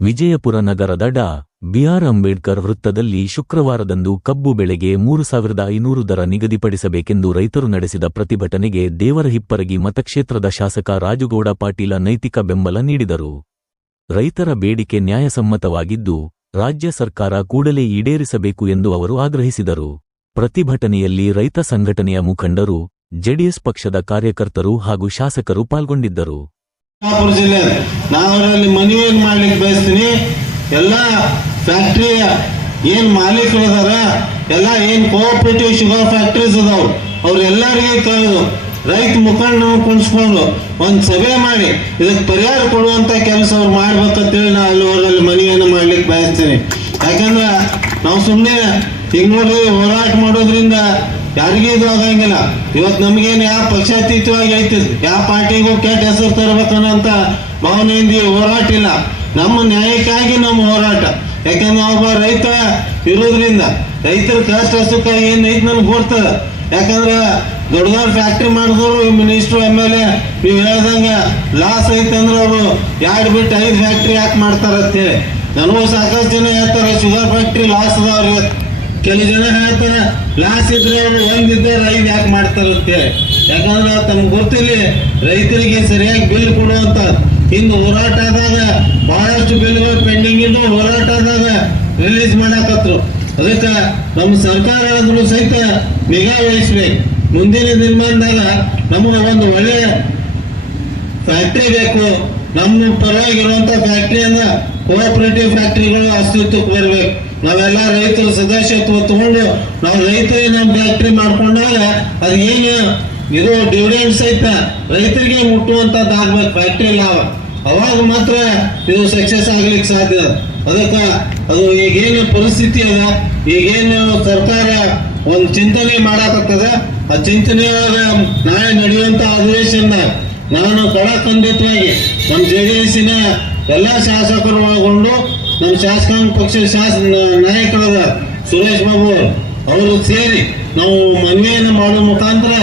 ವಿಜಯಪುರ ನಗರದ ಡಾ. ಬಿಆರ್ ಅಂಬೇಡ್ಕರ್ ವೃತ್ತದಲ್ಲಿ ಶುಕ್ರವಾರದಂದು ಕಬ್ಬು ಬೆಳೆಗೆ ಮೂರು ಸಾವಿರದ ಐನೂರು ದರ ನಿಗದಿಪಡಿಸಬೇಕೆಂದು ರೈತರು ನಡೆಸಿದ ಪ್ರತಿಭಟನೆಗೆ ದೇವರಹಿಪ್ಪರಗಿ ಮತಕ್ಷೇತ್ರದ ಶಾಸಕ ರಾಜುಗೌಡ ಪಾಟೀಲ ನೈತಿಕ ಬೆಂಬಲ ನೀಡಿದರು. ರೈತರ ಬೇಡಿಕೆ ನ್ಯಾಯಸಮ್ಮತವಾಗಿದ್ದು, ರಾಜ್ಯ ಸರ್ಕಾರ ಕೂಡಲೇ ಈಡೇರಿಸಬೇಕು ಎಂದು ಅವರು ಆಗ್ರಹಿಸಿದರು. ಪ್ರತಿಭಟನೆಯಲ್ಲಿ ರೈತ ಸಂಘಟನೆಯ ಮುಖಂಡರು, ಜೆಡಿಎಸ್ ಪಕ್ಷದ ಕಾರ್ಯಕರ್ತರು ಹಾಗೂ ಶಾಸಕರು ಪಾಲ್ಗೊಂಡಿದ್ದರು. ಮನವಿಯನ್ನು ಎಲ್ಲ ಫ್ಯಾಕ್ಟ್ರಿ ಏನ್ ಮಾಲೀಕರು ಅದಾರ ಎಲ್ಲ ಏನ್ ಕೋಆಪರೇಟಿವ್ ಶುಗರ್ ಫ್ಯಾಕ್ಟ್ರೀಸ್ ಅದಾವ ಅವ್ರೆಲ್ಲರಿಗೆ ಕರೆದು ರೈತ ಮುಖಂಡ ಕುಣಿಸ್ಕೊಂಡು ಒಂದ್ ಸಭೆ ಮಾಡಿ ಇದಕ್ಕೆ ಪರಿಹಾರ ಕೊಡುವಂಥ ಕೆಲಸ ಅವ್ರು ಮಾಡ್ಬೇಕಂತೇಳಿ ನಾ ಅಲ್ಲಿ ಅವರಲ್ಲಿ ಮನವಿಯನ್ನು ಮಾಡ್ಲಿಕ್ಕೆ ಬಯಸ್ತೀನಿ. ಯಾಕಂದ್ರೆ ನಾವು ಸುಮ್ಮನೆ ಈಗ ನೋಡ್ರಿ ಹೋರಾಟ ಮಾಡೋದ್ರಿಂದ ಯಾರಿಗೂ ಇದು ಆಗಂಗಿಲ್ಲ. ಇವತ್ತು ನಮಗೇನು ಯಾವ ಪಕ್ಷಾತೀತವಾಗಿ ಐತಿ, ಯಾವ ಪಾರ್ಟಿಗೂ ಕೆಟ್ಟ ಹೆಸರು ಅಂತ ಭಾವನೆಯಿಂದ ಹೋರಾಟ ಇಲ್ಲ. ನಮ್ಮ ನ್ಯಾಯಕ್ಕಾಗಿ ನಮ್ಮ ಹೋರಾಟ. ಯಾಕಂದ್ರೆ ಒಬ್ಬ ರೈತ ಇರೋದ್ರಿಂದ ರೈತರ ಕಷ್ಟ ಸುಖ ಏನೈತಿ ನನ್ಗೆ ಕೊಡ್ತದ ಯಾಕಂದ್ರೆ ದೊಡ್ಡ ದೊಡ್ಡ ಫ್ಯಾಕ್ಟ್ರಿ ಮಾಡಿದವರು ಮಿನಿಸ್ಟ್ರು ಎಂ ಎಲ್ ಎ ನೀವು ಹೇಳ್ದಂಗೆ ಲಾಸ್ ಐತಂದ್ರೆ ಅವರು ಎರಡು ಬಿಟ್ಟು ಐದು ಫ್ಯಾಕ್ಟ್ರಿ ಯಾಕೆ ಮಾಡ್ತಾರೆ ಅಂತೇಳಿ. ನನಗೂ ಸಾಕಷ್ಟು ಜನ ಹೇಳ್ತಾರೆ ಶುಗರ್ ಫ್ಯಾಕ್ಟ್ರಿ ಲಾಸ್ ಅದಾವ್ರಿ ಕೆಲವು ಜನ ಹೇಳ್ತಾರೆ ಲಾಸ್ ಇದ್ರೆ ಅವರು ಒಂದಿದ್ದಾರೆ ಐದು ಯಾಕೆ ಮಾಡ್ತಾರೆ ಅಂತೇಳಿ ಯಾಕಂದ್ರೆ ತಮ್ಗೆ ಗೊತ್ತಿಲ್ಲ, ರೈತರಿಗೆ ಸರಿಯಾಗಿ ಬಿಲ್ ಕೊಡುವಂತ ಹಿಂದೆ ಹೋರಾಟ ಆದಾಗ ಬಹಳಷ್ಟು ಬಿಲ್ಗಳು ಪೆಂಡಿಂಗ್ ಇದ್ದು ಹೋರಾಟ ಆದಾಗ ರಿಲೀಸ್ ಮಾಡಾಕತ್ರು. ಅದಕ್ಕೆ ನಮ್ಮ ಸರ್ಕಾರ ಸಹಿತ ನಿಗಾ ವಹಿಸ್ಬೇಕು. ಮುಂದಿನ ದಿನಮಾನದಾಗ ನಮಗೆ ಒಂದು ಒಳ್ಳೆಯ ಫ್ಯಾಕ್ಟ್ರಿ ಬೇಕು. ನಮ್ಮ ಪರವಾಗಿರುವಂತ ಫ್ಯಾಕ್ಟ್ರಿಯನ್ನ ಕೋಆಪರೇಟಿವ್ ಫ್ಯಾಕ್ಟ್ರಿಗಳು ಅಸ್ತಿತ್ವಕ್ಕೆ ಬರಬೇಕು. ನಾವೆಲ್ಲ ರೈತರು ಸದಸ್ಯತ್ವ ತಗೊಂಡು ನಾವು ರೈತರಿಗೆ ನಮ್ಮ ಫ್ಯಾಕ್ಟ್ರಿ ಮಾಡ್ಕೊಂಡಾಗ ಅದು ಏನು ಇದು ಡಿವಿಡೆಂಡ್ ಸಹಿತ ರೈತರಿಗೆ ಮುಟ್ಟುವಂತದ್ದು ಆಗ್ಬೇಕು ಫ್ಯಾಕ್ಟ್ರಿ ಲಾಭ ಅವಾಗ ಮಾತ್ರ ಇದು ಸಕ್ಸಸ್ ಆಗ್ಲಿಕ್ಕೆ ಸಾಧ್ಯ. ಅದಕ್ಕೆ ಅದು ಈಗೇನು ಪರಿಸ್ಥಿತಿ ಅದ, ಈಗೇನು ಸರ್ಕಾರ ಒಂದು ಚಿಂತನೆ ಮಾಡಾಕತ್ತದ, ಆ ಚಿಂತನೆಯೊಳಗ ನಾಳೆ ನಡೆಯುವಂತ ಅಧಿವೇಶನ ನಾನು ಖಡಖಂಡಿತವಾಗಿ ನಮ್ಮ ಜೆ ಡಿ ಎಸ್ಸಿನ ಎಲ್ಲ ಶಾಸಕರು ಒಳಗೊಂಡು ನಮ್ಮ ಶಾಸಕಾಂಗ ಪಕ್ಷದ ಶಾಸ, ನಾಯಕರಾದ ಸುರೇಶ್ ಬಾಬು ಅವರು ಸೇರಿ ನಾವು ಮನವಿಯನ್ನು ಮಾಡುವ ಮುಖಾಂತರ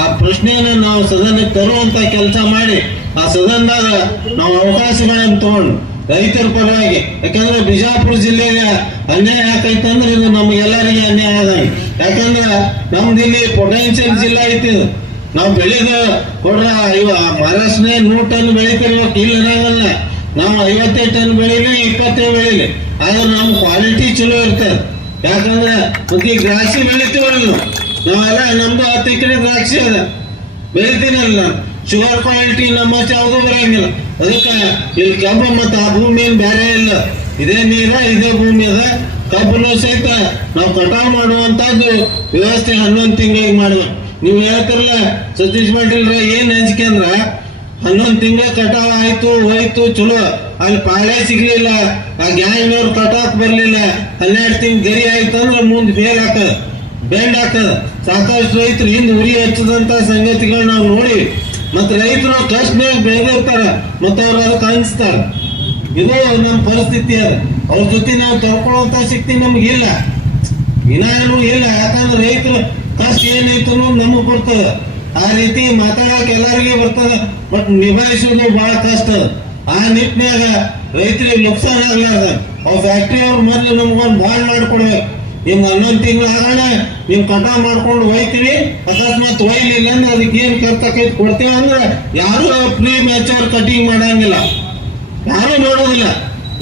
ಆ ಪ್ರಶ್ನೆಯನ್ನು ನಾವು ಸದನಕ್ಕೆ ತರುವಂತ ಕೆಲಸ ಮಾಡಿ, ಆ ಸದನದಾಗ ನಾವು ಅವಕಾಶಗಳನ್ನು ತಗೊಂಡು ರೈತರ ಪರವಾಗಿ, ಯಾಕಂದ್ರೆ ಬಿಜಾಪುರ ಜಿಲ್ಲೆಗೆ ಅನ್ಯಾಯ ಯಾಕೈತೆ ಅಂದ್ರೆ ಇದು ನಮಗೆಲ್ಲರಿಗೆ ಅನ್ಯಾಯ ಆದಂಗೆ ಯಾಕಂದ್ರೆ ನಮ್ದು ಇಲ್ಲಿ ಪೊಟೆನ್ಶಿಯಲ್ ಜಿಲ್ಲೆ ಐತಿ. ನಾವು ಬೆಳೆದ ಕೊಡ್ರ ಇವ ಮಹಾರಾಷ್ಟ್ರನೇ ನೂರು ಟನ್ ಬೆಳಿತಿರ್ಬೇಕು ಇಲ್ಲ ಅನ್ನಂಗಲ್ಲ ನಾವು ಐವತ್ತೈದು ಟನ್ ಬೆಳೀಲಿ, ಇಪ್ಪತ್ತೈದು ಬೆಳೀಲಿ ಆದ್ರೆ ನಮ್ಮ ಕ್ವಾಲಿಟಿ ಚಲೋ ಇರ್ತದೆ ಯಾಕಂದ್ರೆ ಮತ್ತೆ ಗ್ರಾಸಿ ಬೆಳಿತೀವಲ್ಲ. ನಾವೆಲ್ಲ ನಮ್ದು ಹತ್ತು ಎಕರೆ ದ್ರಾಕ್ಷಿ ಅದ. ಬೆಳಿತೀನಲ್ಲ ಶುಗರ್ ಕ್ವಾಲಿಟಿ ನಮ್ಮ ಯಾವುದೂ ಬರಂಗಿಲ್ಲ. ಅದಕ್ಕೆ ಇಲ್ಲಿ ಕಬ್ಬು ಮತ್ತು ಆ ಭೂಮಿ ಏನು ಬೇರೆ ಇಲ್ಲ. ಇದೇ ನೀರ, ಇದೇ ಭೂಮಿ ಅದ. ಕಬ್ಬನ್ನು ಸಹಿತ ನಾವು ಕಟಾವು ಮಾಡುವಂತದ್ದು ವ್ಯವಸ್ಥೆ ಹನ್ನೊಂದು ತಿಂಗಳಿಗೆ ಮಾಡುವ. ನೀವು ಹೇಳ್ತಿರಲ್ಲ, ಸತೀಶ್ ಪಾಟೀಲ್ ಏನ್ ಅಂಜಿಕೆ ಅಂದ್ರ, ಹನ್ನೊಂದು ತಿಂಗಳ ಕಟಾವ್ ಆಯ್ತು, ಹೋಯ್ತು, ಚಲೋ. ಅಲ್ಲಿ ಪಾಳೆ ಸಿಗ್ಲಿಲ್ಲ, ಆ ಗ್ಯಾಂಗ್ನವ್ರು ಕಟಾಕ್ ಬರ್ಲಿಲ್ಲ. ಹನ್ನೆರಡು ತಿಂಗ್ ಗರಿ ಆಯ್ತು ಅಂದ್ರೆ ಮುಂದೆ ಫೇಲ್ ಹಾಕದ ಬೆಂಡ್ ಆಗ್ತದ. ಸಾಕಷ್ಟು ರೈತರು ಹಿಂದೆ ಉರಿ ಹಚ್ಚದಂತ ಸಂಗತಿಗಳು ನಾವು ನೋಡಿ, ಮತ್ತೆ ರೈತರು ಕಷ್ಟನಾಗ ಬೆಳೆದಿರ್ತಾರ ಮತ್ತೆ ಅವ್ರು ಅದಕ್ಕೆ ಅನಿಸ್ತಾರ ಇದು ನಮ್ಮ ಪರಿಸ್ಥಿತಿ ಅದ. ಅವ್ರ ಜೊತೆ ನಾವು ತಡ್ಕೊಳ್ಳುವಂತ ಶಕ್ತಿ ನಮ್ಗಿಲ್ಲ ಇನ್ನಾನು ಇಲ್ಲ. ಯಾಕಂದ್ರೆ ರೈತರು ಕಷ್ಟ ಏನೈತು ನಮಗ್ ಬರ್ತದ. ಆ ರೀತಿ ಮಾತಾಡಕ್ ಎಲ್ಲರಿಗೆ ಬರ್ತದ ಬಟ್ ನಿಭಾಯಿಸೋದು ಬಹಳ ಕಷ್ಟ. ಆ ನಿಟ್ಟಿನಾಗ ರೈತರಿಗೆ ನುಕ್ಸಾನ ಆಗ್ಲಾರ್ದ. ಅವ್ರ ಫ್ಯಾಕ್ಟ್ರಿ ಅವ್ರ ಮೊದ್ಲು ನಮ್ಗೊಂದು ಬಾಂಡ್ ಮಾಡ್ಕೊಡ್ಬೇಕು. ಹಿಂಗ ಹನ್ನೊಂದು ತಿಂಗಳು ಆಗೋಣ ನಿಮ್ಗೆ ಕಟ ಮಾಡ್ಕೊಂಡು ಒಯ್ತೀವಿ ಅಕಸ್ಮಾತ್ ಹೋಯ್ಲಿಲ್ಲ ಅಂದ್ರೆ ಅದಕ್ಕೆ ಏನು ಕರ್ತಕ್ಕೈತಿ ಕೊಡ್ತೀವಿ ಅಂದ್ರೆ ಯಾರು ಪ್ರೀ ಮ್ಯಾಚರ್ ಕಟಿಂಗ್ ಮಾಡಂಗಿಲ್ಲ. ಯಾರು ನೋಡೋದಿಲ್ಲ.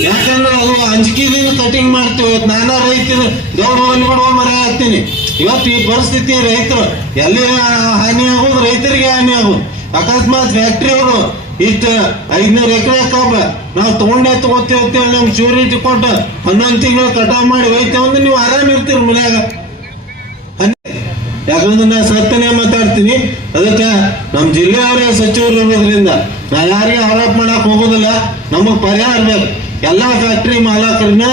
ಯಾಕಂದ್ರೆ ಅದು ಅಂಜಿಕೆದಿಂದ ಕಟಿಂಗ್ ಮಾಡ್ತೀವಿ. ಇವತ್ತು ನಾನಾ ರೈತರು ಗೌರವಲ್ಲಿ ಬಿಡುವ ಮರ ಹಾಕ್ತೀನಿ. ಇವತ್ತು ಈ ಪರಿಸ್ಥಿತಿ ರೈತರು ಎಲ್ಲಿ ಹಾನಿ ಆಗೋದು ರೈತರಿಗೆ ಹಾನಿ ಆಗೋದು. ಅಕಸ್ಮಾತ್ ಫ್ಯಾಕ್ಟ್ರಿ ಅವರು ಇಷ್ಟು ಐದ್ನೂರು ಎಕರೆ ಕಬ್ಬ. ನಾವು ತಗೊಂಡೇ ತಗೋತೀವಿ ಅಂತೇಳಿ ನಮ್ಗೆ ಶ್ಯೂರಿಟಿ ಕೊಟ್ಟು ಹನ್ನೊಂದು ತಿಂಗಳು ಕಟಾವ್ ಮಾಡಿ ಹೋಯ್ತೇವೆ ಅಂದ್ರೆ ನೀವು ಆರಾಮ್ ಇರ್ತೀರಿ ಮನ್ಯಾಗ. ಯಾಕಂದ್ರೆ ನಾ ಸತ್ಯನೇ ಮಾತಾಡ್ತೀನಿ. ಅದಕ್ಕೆ ನಮ್ಮ ಜಿಲ್ಲೆಯವರೇ ಸಚಿವರು ಇರೋದ್ರಿಂದ ನಾ ಯಾರಿಗೆ ಆರೋಪ ಮಾಡಕ್ ಹೋಗೋದಿಲ್ಲ. ನಮಗೆ ಪರಿಹಾರ ಬೇಕು. ಎಲ್ಲ ಫ್ಯಾಕ್ಟ್ರಿ ಮಾಲಕರನ್ನ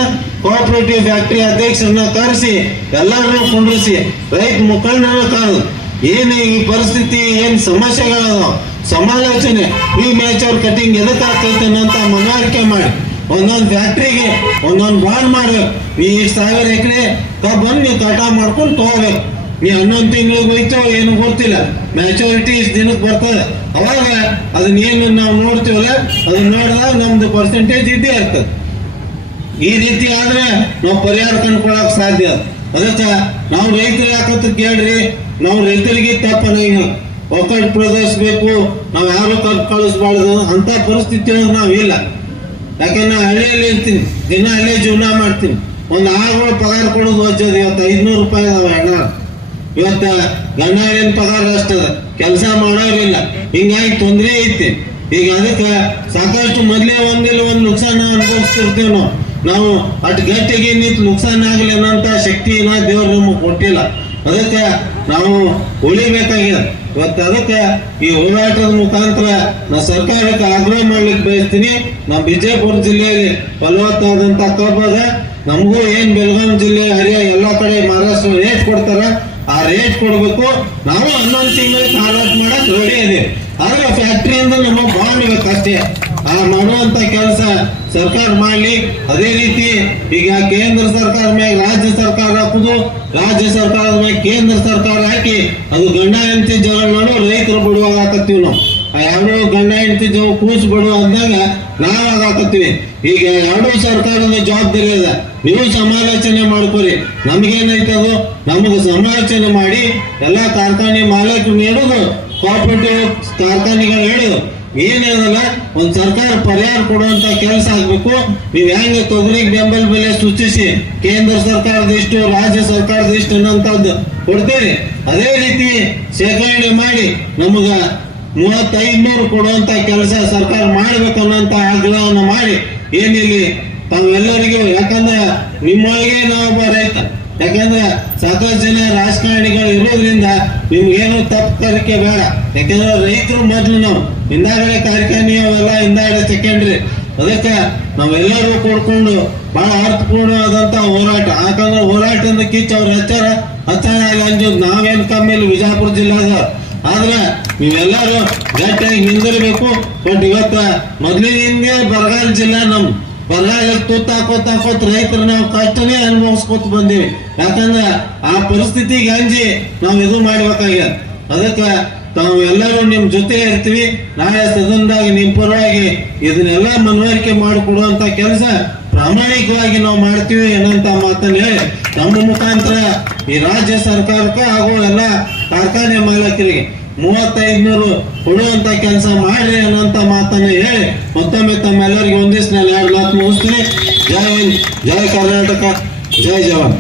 ಕೋಆಪರೇಟಿವ್ ಫ್ಯಾಕ್ಟ್ರಿ ಅಧ್ಯಕ್ಷರನ್ನ ಕರೆಸಿ, ಎಲ್ಲರನ್ನ ಕುಂಡ್ರಿಸಿ, ರೈತ ಮುಖಂಡರನ್ನ ಕರೆದು ಏನು ಈ ಪರಿಸ್ಥಿತಿ, ಏನು ಸಮಸ್ಯೆಗಳದಾವ? ಸಮಾಲೋಚನೆ ಈ ಮ್ಯಾಚ್ ಅವ್ರ ಕಟಿಂಗ್ ಎದಕ್ಕೆ ಆಗ್ತೈತೆ ಅಂತ ಮನವರಿಕೆ ಮಾಡಿ. ಒಂದೊಂದು ಫ್ಯಾಕ್ಟ್ರಿಗೆ ಒಂದೊಂದು ಬಾಂಡ್ ಮಾಡ್ಬೇಕು ನೀ ಇಷ್ಟು ಸಾವಿರ ಎಕರೆ ಕಬ್ಬನ್ನು ನೀವು ತೋಟ ಮಾಡ್ಕೊಂಡು ತಗೋಬೇಕು. ನೀ ಹನ್ನೊಂದು ತಿಂಗಳಿಗೆ ಹೋಯ್ತೋ ಏನು ಗೊತ್ತಿಲ್ಲ. ಮ್ಯಾಚುರಿಟಿ ಇಷ್ಟು ದಿನಕ್ಕೆ ಬರ್ತದೆ. ಅವಾಗ ಅದನ್ನೇನು ನಾವು ನೋಡ್ತೀವಲ್ಲ, ಅದನ್ನ ನೋಡಿದಾಗ ನಮ್ದು ಪರ್ಸೆಂಟೇಜ್ ಇದ್ದೇ ಆಗ್ತದೆ ಈ ರೀತಿ ಆದ್ರೆ ನಾವು ಪರಿಹಾರ ಕಂಡ್ಕೊಳಕ್ ಸಾಧ್ಯ. ಅದಕ್ಕೆ ನಾವು ರೈತರು ಯಾಕಂತ ಕೇಳ್ರಿ, ನಾವು ರೈತರಿಗೆ ತಪ್ಪನಾಗಿಲ್ಲ ಒಕ್ಕಟ್ಟು ಪ್ರದರ್ಶಿಸಬೇಕು ನಾವು ಯಾರು ಕಲ್ತು ಕಳಿಸ್ಬಾರ್ದು ಅಂತ ಪರಿಸ್ಥಿತಿ ನಾವು ಇಲ್ಲ. ಯಾಕಂದ್ರೆ ನಾ ಹಳ್ಳಿಯಲ್ಲಿ ಇರ್ತೀನಿ, ದಿನ ಹಳ್ಳಿ ಜೀವನ ಮಾಡ್ತೀನಿ. ಒಂದು ಆಳುಗಳು ಪಗಾರ ಕೊಡೋದು ವಜ್ಜದ ಇವತ್ತು ಐದ್ನೂರು ರೂಪಾಯಿ ಅದಾವ ಹೆಣ್ಣ ಇವತ್ತ ಗಂಡ ಏನ್ ಪಗಾರ ಅಷ್ಟದ ಕೆಲಸ ಮಾಡೋರಿಲ್ಲ. ಹಿಂಗಾಗಿ ತೊಂದರೆ ಐತಿ. ಈಗ ಅದಕ್ಕೆ ಸಾಕಷ್ಟು ಮೊದಲೇ ಒಂದಿಲ್ಲ, ಒಂದು ನುಕ್ಸಾನ ಅನುಭವಿಸ್ತಿರ್ತೀವಿ ನಾವು. ನಾವು ಅಟ್ ಗಟ್ಟಿಗೆ ನಿಂತು ನುಕ್ಸಾನ ಆಗಲಿ ಅನ್ನೋಂಥ ಶಕ್ತಿ ಏನ ದೇವ್ರು ನಮಗೆ ಕೊಟ್ಟಿಲ್ಲ. ಅದಕ್ಕೆ ನಾವು ಉಳಿಬೇಕಾಗಿದೆ. ಇವತ್ತು ಅದಕ್ಕೆ ಈ ಹೋರಾಟದ ಮುಖಾಂತರ ನಾ ಸರ್ಕಾರಕ್ಕೆ ಆಗ್ರಹ ಮಾಡ್ಲಿಕ್ಕೆ ಬಯಸ್ತೀನಿ. ನಮ್ಮ ಬಿಜಾಪುರ ಜಿಲ್ಲೆಯಲ್ಲಿ ಫಲವತ್ತಾದಂತ ಕಬ್ಬದ ನಮಗೂ ಏನ್ ಬೆಳಗಾಂ ಜಿಲ್ಲೆ, ಹರಿಯ ಎಲ್ಲ ಕಡೆ ಮಹಾರಾಷ್ಟ್ರ ರೇಟ್ ಕೊಡ್ತಾರ. ಆ ರೇಟ್ ಕೊಡ್ಬೇಕು. ನಾವು ಹನ್ನೊಂದು ತಿಂಗಳಿಗೆ ಮಾರಾಟ ಮಾಡಕ್ ರೆಡಿ ಇದೆ ಆದ್ರೆ ಫ್ಯಾಕ್ಟ್ರಿಯಿಂದ ನಮ್ಮ ಬಾಂಡ್ ಅಷ್ಟೇ ಆ ಮಾಡುವಂತ ಕೆಲಸ ಸರ್ಕಾರ ಮಾಡಲಿ. ಅದೇ ರೀತಿ ಈಗ ಕೇಂದ್ರ ಸರ್ಕಾರ ಮೇಲೆ ರಾಜ್ಯ ಸರ್ಕಾರ ಹಾಕುದು, ರಾಜ್ಯ ಸರ್ಕಾರದ ಮ್ಯಾಗ ಕೇಂದ್ರ ಸರ್ಕಾರ ಹಾಕಿ, ಅದು ಗಂಡ, ಹೆಂಡತಿ ಜಗಳ ಮಾಡೋ ರೈತರು ಬಿಡುವಾಗ ಹಾಕತ್ತೀವಿ ನಾವು. ಆ ಎರಡು ಗಂಡ, ಹೆಂಡತಿ ಜವ ಕೂಸ್ ಬಿಡುವ ಅಂದಾಗ ನಾವು ಹಾಕತ್ತೀವಿ. ಈಗ ಎರಡೂ ಸರ್ಕಾರದ ಜವಾಬ್ದಾರಿ ಅದ. ನೀವು ಸಮಾಲೋಚನೆ ಮಾಡ್ಕೊರಿ. ನಮ್ಗೇನೈತೆ ಅದು ನಮಗೆ ಸಮಾಲೋಚನೆ ಮಾಡಿ, ಎಲ್ಲಾ ಕಾರ್ಖಾನೆ ಮಾಲೀಕರು ನೀಡುದು ಕೋಆಪರೇಟಿವ್ ಕಾರ್ಖಾನೆಗಳು ಹೇಳುದು ಏನಿರಲ್ಲ ಒಂದು ಸರ್ಕಾರ ಪರಿಹಾರ ಕೊಡುವಂತ ಕೆಲಸ ಆಗ್ಬೇಕು. ನೀವು ಹೆಂಗೆ ತೊಗರಿಗೆ ಬೆಂಬಲ ಬೆಲೆ ಸೂಚಿಸಿ ಕೇಂದ್ರ ಸರ್ಕಾರದ ಇಷ್ಟು, ರಾಜ್ಯ ಸರ್ಕಾರದ ಇಷ್ಟು ಅನ್ನೋಂಥದ್ದು ಕೊಡ್ತೀರಿ? ಅದೇ ರೀತಿ ಶೇಖರಣೆ ಮಾಡಿ ನಮಗ ಮೂವತ್ತೈದ್ನೂರು ಕೊಡುವಂತ ಕೆಲಸ ಸರ್ಕಾರ ಮಾಡ್ಬೇಕು ಅನ್ನೋಂತ ಆಗ್ರಹವನ್ನು ಮಾಡಿ, ಏನಿಲ್ಲಿ ತಾವೆಲ್ಲರಿಗೂ, ಯಾಕಂದ್ರೆ ನಿಮ್ಮೊಳಗೆ ನಾವೊಬ್ಬ ರೈತ. ಯಾಕಂದ್ರೆ ಸಾಕಷ್ಟು ಜನ ರಾಜಕಾರಣಿಗಳು ಇರೋದ್ರಿಂದ ನಿಮ್ಗೇನು ತಪ್ಪರಿಕೆ ಬೇಡ. ಯಾಕೆಂದ್ರೆ ರೈತರು ಮೊದ್ಲು ನಾವು ಹಿಂದಾಗಡೆ ಕಾರ್ಖಾನೆ ಅವೆಲ್ಲ ಹಿಂದಾಗಡೆ ಸೆಕೆಂಡ್ರಿ ಅದಕ್ಕೆ ನಾವೆಲ್ಲರೂ ಕೂಡ್ಕೊಂಡು ಬಹಳ ಅರ್ಥಪೂರ್ಣವಾದಂತ ಹೋರಾಟ. ಯಾಕಂದ್ರೆ ಹೋರಾಟದ ಕಿಚ್ಚ ಅವ್ರ ಹಚ್ಚಾರ ಹಚ್ಚಾರ ಅಂಜೋದು ನಾವೇನು ಕಮ್ಮಿ ಇಲ್ಲಿ ವಿಜಯಪುರ ಜಿಲ್ಲಾದ. ಆದ್ರೆ ನೀವೆಲ್ಲರೂ ಗಟ್ಟಿಯಾಗಿ ನಿಂದಿರ್ಬೇಕು. ಬಟ್ ಇವತ್ತ ಮೊದಲಿನಿಂದ ಬರಗಾಲ ಜಿಲ್ಲಾ ನಮ್ ಬರಗಾಲ ತುತ್ತ ಹಾಕೋತ ರೈತರು ನಾವು ಕಷ್ಟನೇ ಅನುಭವಿಸ್ಕೊತ ಬಂದೀವಿ. ಯಾಕಂದ್ರೆ ಆ ಪರಿಸ್ಥಿತಿಗೆ ಅಂಜಿ ನಾವು ಇದು ಮಾಡ್ಬೇಕಾಗ್ಯದ ಅದಕ್ಕೆ ತಾವು ಎಲ್ಲರೂ ನಿಮ್ ಜೊತೆ ಇರ್ತೀವಿ. ನಾಳೆ ಸದನದಾಗ ನಿಮ್ ಪರವಾಗಿ ಇದನ್ನೆಲ್ಲ ಮನವರಿಕೆ ಮಾಡಿಕೊಡುವಂತ ಕೆಲಸ ಪ್ರಾಮಾಣಿಕವಾಗಿ ನಾವು ಮಾಡ್ತೀವಿ ಏನಂತ ಮಾತನ್ನ ಹೇಳಿ, ನಮ್ಮ ಮುಖಾಂತರ ಈ ರಾಜ್ಯ ಸರ್ಕಾರಕ್ಕೆ ಹಾಗೂ ಎಲ್ಲ ಕಾರ್ಖಾನೆ ಮಾಲಕರಿಗೆ ಮೂವತ್ತೈದ್ನೂರು ಕೊಡುವಂತ ಕೆಲಸ ಮಾಡ್ರಿ ಅನ್ನೋಂತ ಮಾತನ್ನ ಹೇಳಿ, ಮತ್ತೊಮ್ಮೆ ತಮ್ಮೆಲ್ಲರಿಗೂ ಒಂದಿಸ್ ನಾನು ಎರಡು ಮಾತು ಮುಗಿಸ್ತೀನಿ. ಜೈ ಹಿಂದ್, ಜೈ ಕರ್ನಾಟಕ, ಜೈ ಜವಾನ್.